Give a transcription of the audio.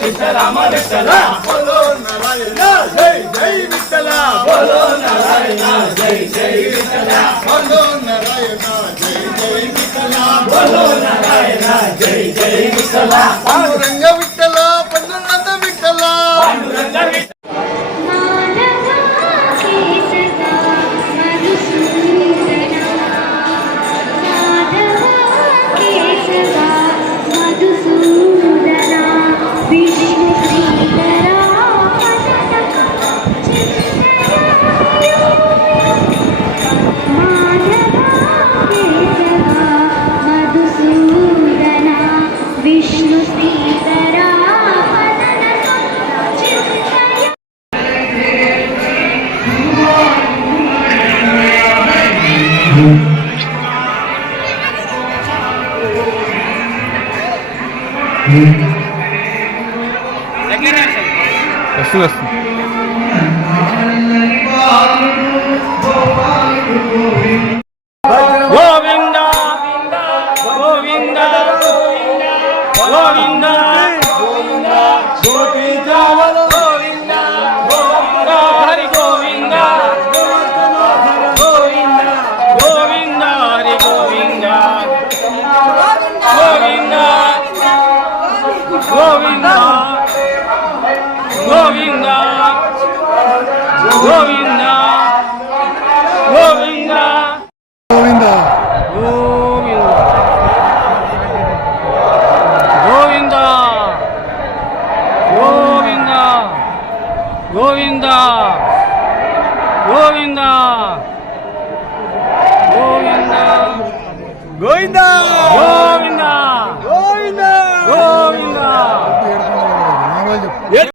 सीताराम विठ्ठल बोलो नारायण जय जय विठ्ठल बोलो नारायण जय जय विठ्ठल बोलो नारायण जय जय विठ्ठल बोलो नारायण जय जय विठ्ठल पांडुरंग विठ्ठल पंढरनाथ विठ्ठल पांडुरंग विठ्ठल వస్తుంది వస్తుంది గోవింద గోవింద గోవింద గోవింద గోవింద హరి గోవింద గోవింద గోవింద హరి గోవింద గోవింద గోవింద గోవింద గోవింద గోవింద గోవింద గోవింద గోవింద గోవింద గోవింద గోవింద గోవింద